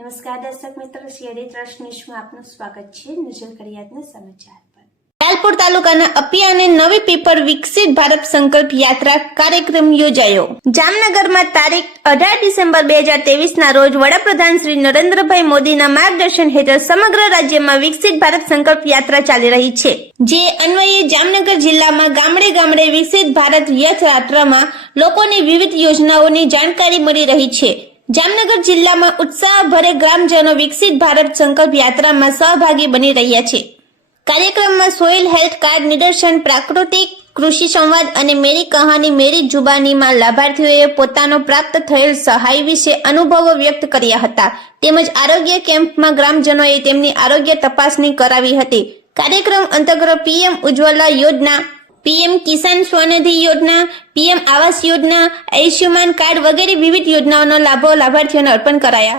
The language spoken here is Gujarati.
નમસ્કાર દર્શક મિત્રો, શિયાળી ટ્રસ્ટ ન્યૂઝમાં આપનું સ્વાગત છે। નજર કરીએ આજના સમાચાર પર। લાલપુર તાલુકાના અપિયા અને નવી પીપર વિકસિત ભારત સંકલ્પ યાત્રા કાર્યક્રમ યોજાયો। જામનગરમાં તારીખ 18 ડિસેમ્બર 2023ના રોજ વડાપ્રધાન શ્રી નરેન્દ્રભાઈ મોદીના માર્ગદર્શન હેઠળ સમગ્ર રાજ્યમાં વિકસિત ભારત સંકલ્પ યાત્રા ચાલી રહી છે, જે અન્વયે જામનગર જિલ્લામાં ગામડે ગામડે વિકસિત ભારત યાત્રામાં લોકોની વિવિધ યોજનાઓની જાણકારી મળી રહી છે। જામનગર જિલ્લામાં ઉત્સાહભરે ગ્રામજનો વિકસિત ભારત સંકલ્પ યાત્રામાં સહભાગી બની રહ્યા છે। કાર્યક્રમમાં સોઇલ હેલ્થ કાર્ડ નિદર્શન, પ્રાકૃતિક કૃષિ સંવાદ અને મેરી કહાની મેરી જુબાનીમાં લાભાર્થીઓએ પોતાનો પ્રાપ્ત થયેલ સહાય વિશે અનુભવો વ્યક્ત કર્યા હતા, તેમજ આરોગ્ય કેમ્પમાં ગ્રામજનોએ તેમની આરોગ્ય તપાસણી કરાવી હતી। કાર્યક્રમ અંતર્ગત પીએમ ઉજ્જવલા યોજના, પીએમ કિસાન સ્વનિધિ યોજના, પીએમ આવાસ યોજના, આયુષ્યમાન કાર્ડ વગેરે વિવિધ યોજનાઓનો લાભો લાભાર્થીઓને અર્પણ કરાયા હતા।